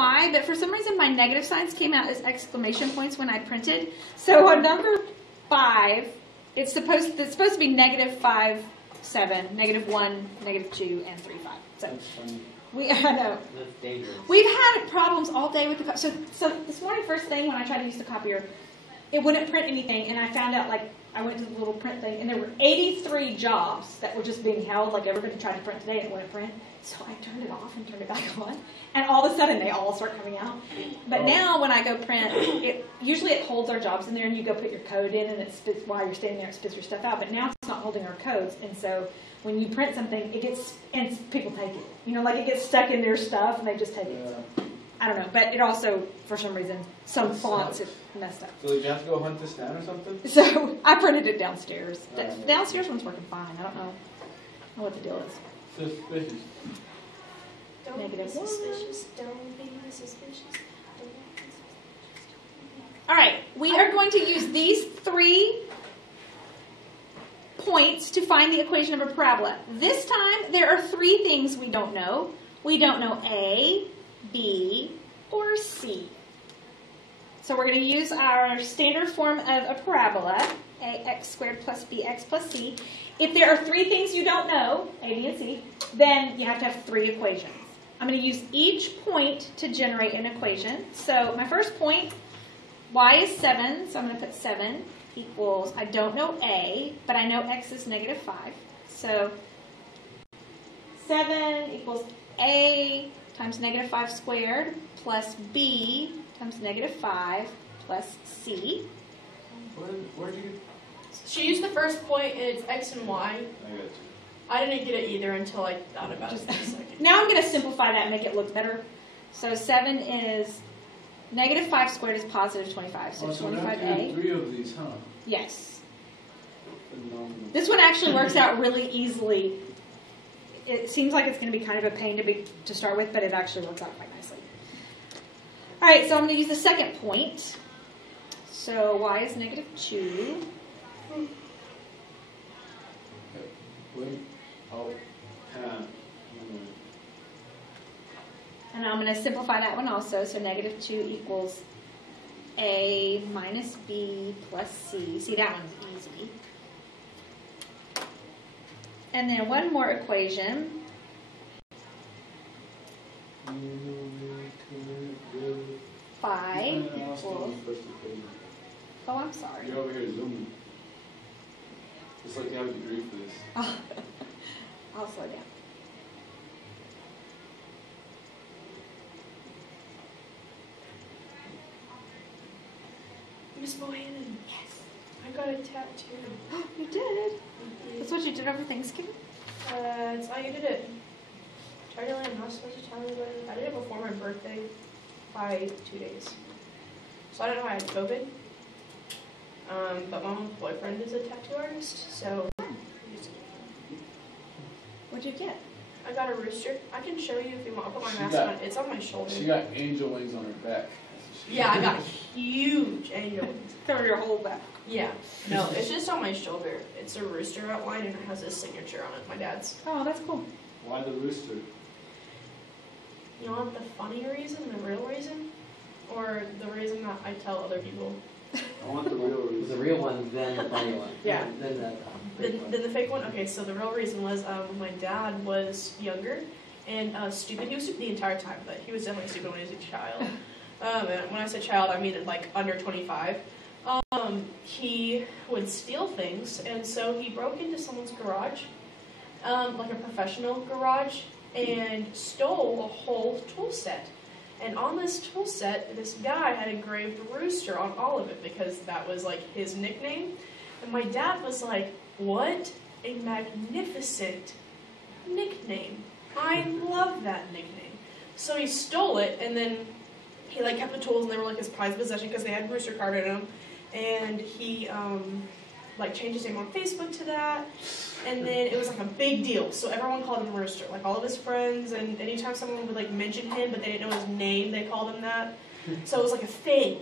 why, but for some reason my negative signs came out as exclamation points when I printed. So on number 5, it's supposed to be -5, 7, -1, -2, and 3, 5. So I know. That's dangerous. We've had problems all day with the so this morning, first thing when I tried to use the copier, it wouldn't print anything, and I found out, like, I went to the little print thing, and there were 83 jobs that were just being held, like everybody tried to print today, and it wouldn't print. So I turned it off and turned it back on, and all of a sudden they all start coming out. But now when I go print, usually it holds our jobs in there, and you go put your code in, and it spits, while you're standing there, it spits your stuff out. But now it's not holding our codes, and so when you print something, it gets, and people take it. You know, like it gets stuck in their stuff, and they just take it. So, I don't know, but it also, for some reason, some fonts are messed up. So did you have to go hunt this down or something? So I printed it downstairs. The Right. downstairs one's working fine. I don't know what the deal is. Suspicious. Don't Negative be suspicious. Don't be suspicious. All right, we are going to use these 3 points to find the equation of a parabola. This time, there are 3 things we don't know. We don't know A, B, or C. So we're going to use our standard form of a parabola, ax squared plus bx plus c. If there are 3 things you don't know, A, B, and C, then you have to have 3 equations. I'm going to use each point to generate an equation. So my first point, y is 7, so I'm going to put 7 equals, I don't know A, but I know x is -5. So 7 equals A times -5 squared plus B times -5 plus C. Where'd you get? She used the first point, and it's x and y. I got you. I didn't get it either until I thought about it for a second. Now I'm going to simplify that and make it look better. So 7 is -5 squared is positive 25. So So we have to 25A. do 3 of these, huh? Yes. Phenomenal. This one actually works out really easily. It seems like it's going to be kind of a pain to start with, but it actually works out quite nicely. All right, so I'm going to use the second point. So y is -2. Wait. Oh. And I'm going to simplify that one also. So -2 equals A minus B plus C. See, that one's easy. And then one more equation. 5 equals... Oh, I'm sorry. You're over here zooming. It's like you have a degree for this. I'll slow down. Miss Bohannon. Yes. I got a tattoo. You did? That's what you did over Thanksgiving? That's how you did it. Charlie, I'm not supposed to tell anybody. I did it before my birthday by 2 days. So I don't know how I had COVID. But my mom's boyfriend is a tattoo artist, so What'd you get? I got a rooster. I can show you if you want. I'll put my She mask got- on. It's on my shoulder. She got angel wings on her back. That's what she Yeah, I got huge angel wings. Cover your whole back. Yeah. No, it's just on my shoulder. It's a rooster outline and it has his signature on it, my dad's. Oh, that's cool. Why the rooster? You want the funny reason, the real reason? Or the reason that I tell other people? I want the real The reason. real one, then the funny one. Yeah. Then the fake one. Then the fake one? Okay, so the real reason was my dad was younger and stupid. He was stupid the entire time, but he was definitely stupid when he was a child. And when I say child, I mean like under 25. He would steal things, and so he broke into someone's garage, like a professional garage, and stole a whole tool set. And on this tool set, this guy had engraved rooster on all of it because that was like his nickname. And my dad was like, "What a magnificent nickname. I love that nickname." So he stole it, and then he like kept the tools, and they were like his prized possession because they had rooster carved in them. And he like changed his name on Facebook to that, and then it was like a big deal. So everyone called him Rooster, like all of his friends, and anytime someone would like mention him but they didn't know his name, they called him that. So it was like a thing.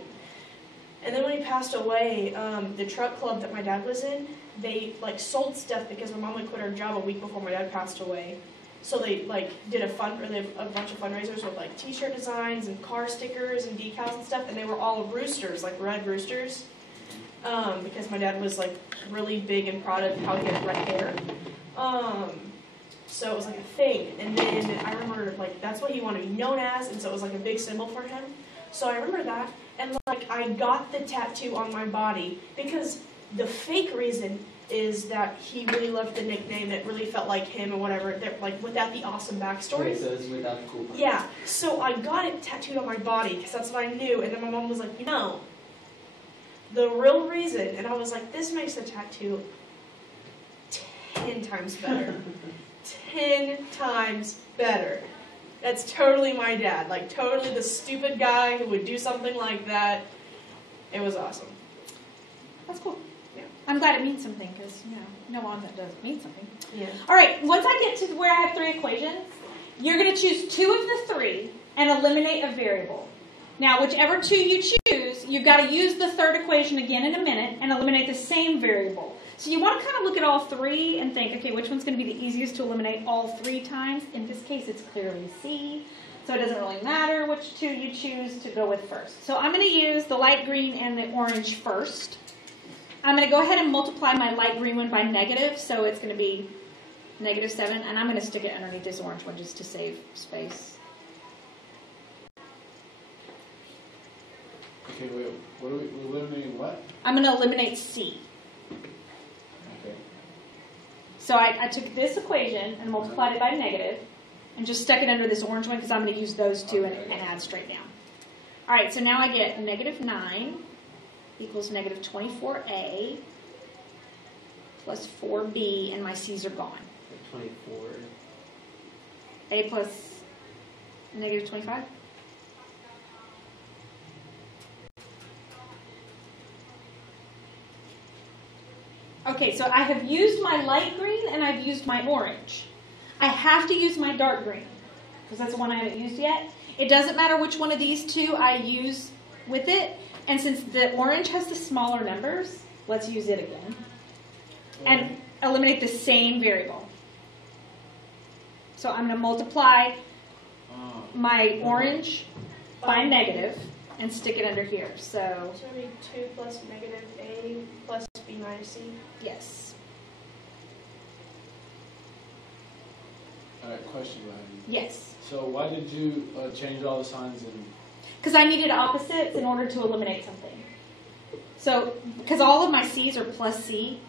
And then when he passed away, the truck club that my dad was in, they like sold stuff because my mom would quit her job a week before my dad passed away. So they like did a bunch of fundraisers with like T-shirt designs and car stickers and decals and stuff, and they were all roosters, like red roosters, because my dad was like really big and proud of how he had red hair. So it was like a thing, and then I remember like that's what he wanted to be known as, and so it was like a big symbol for him. So I remember that, and like I got the tattoo on my body because the fake reason is that he really loved the nickname. It really felt like him and whatever, like without the awesome backstory. Okay, so this is without the cool part. Yeah, so I got it tattooed on my body because that's what I knew, and then my mom was like, no, the real reason, and I was like, this makes the tattoo 10 times better. 10 times better. That's totally my dad. Like, totally the stupid guy who would do something like that. It was awesome. That's cool. Yeah. I'm glad it means something because, no one that does mean something. Yeah. All right, once I get to where I have 3 equations, you're going to choose 2 of the 3 and eliminate a variable. Now, whichever 2 you choose, you've got to use the 3rd equation again in a minute and eliminate the same variable. So you want to kind of look at all 3 and think, okay, which one's going to be the easiest to eliminate all 3 times? In this case, it's clearly C, so it doesn't really matter which 2 you choose to go with first. So I'm going to use the light green and the orange first. I'm going to go ahead and multiply my light green one by negative, so it's going to be -7, and I'm going to stick it underneath this orange one just to save space. Okay, wait, what are we eliminating what? I'm going to eliminate C. Okay. So I took this equation and multiplied it by negative and just stuck it under this orange one because I'm going to use those 2 and add straight down. All right, so now I get -9 equals -24a plus 4b, and my c's are gone. 24. A plus -25? Okay, so I have used my light green and I've used my orange. I have to use my dark green because that's the one I haven't used yet. It doesn't matter which one of these 2 I use with it, and since the orange has the smaller numbers, let's use it again and eliminate the same variable. So I'm going to multiply my orange by negative and stick it under here. So So it'll be 2 plus -a plus b minus c. yes. All right, question, Ryan. Yes. So why did you change all the signs and? Because I needed opposites in order to eliminate something. So, because all of my C's are plus C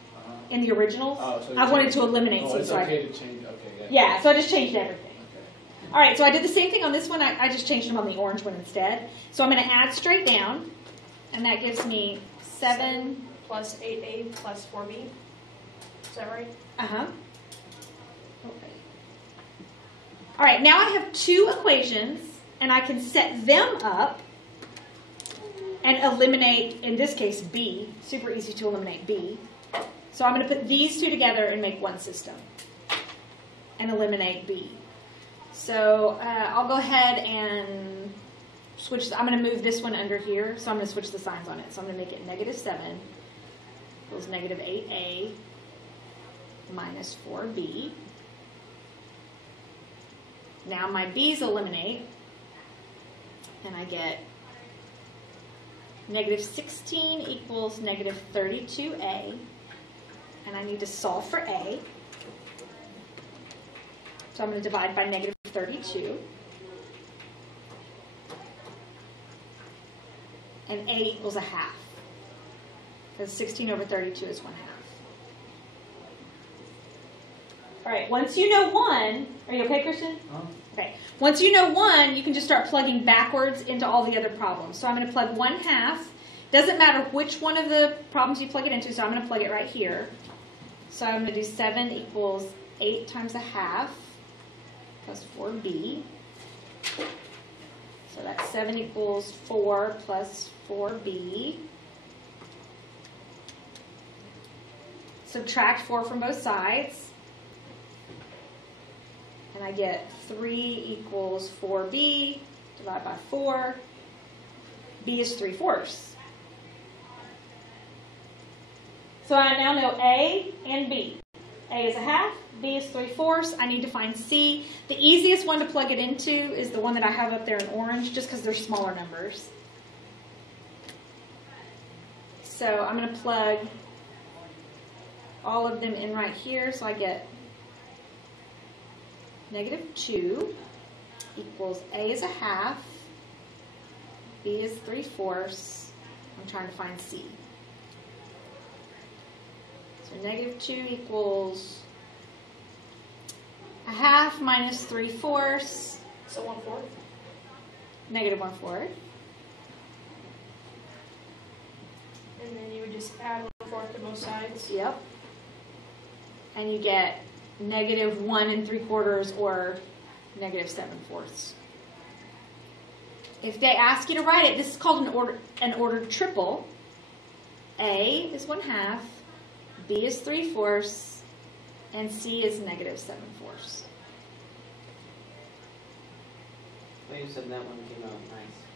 in the originals, Oh, so I wanted to eliminate Oh, C. it's So okay to change. Okay, yeah, so I just changed everything. Okay. All right, so I did the same thing on this one. I just changed them on the orange one instead. So I'm going to add straight down, and that gives me 7 plus 8a plus 4b. Is that right? Uh-huh. Okay. All right, now I have 2 equations, and I can set them up and eliminate, in this case, B. Super easy to eliminate B. So I'm going to put these 2 together and make one system and eliminate B. So I'll go ahead and switch. I'm going to move this one under here, so I'm going to switch the signs on it. So I'm going to make it -7 equals -8a minus 4b. Now my b's eliminate, and I get -16 equals -32a, and I need to solve for a. So I'm going to divide by -32. And a equals 1/2. Because 16 over 32 is 1/2. All right, once you know 1, are you okay, Christian? Okay. Once you know 1, you can just start plugging backwards into all the other problems. So I'm going to plug 1/2. Doesn't matter which one of the problems you plug it into, so I'm going to plug it right here. So I'm going to do 7 equals 8 times 1/2 plus 4b. So that's 7 equals 4 plus 4b. Subtract 4 from both sides. And I get 3 equals 4b, divide by 4. B is 3/4. So I now know A and B. A is a half, B is 3/4. I need to find C. The easiest one to plug it into is the one that I have up there in orange, just because they're smaller numbers. So I'm going to plug all of them in right here. So I get -2 equals A is a half, B is 3/4. I'm trying to find C. So -2 equals a half minus 3/4, So 1/4. -1/4. And then you would just add 1/4 to both sides. Yep. And you get -1 3/4 or -7/4. If they ask you to write it, this is called an ordered triple. A is 1/2, B is 3/4, and C is -7/4. Well, you said that one came out nice.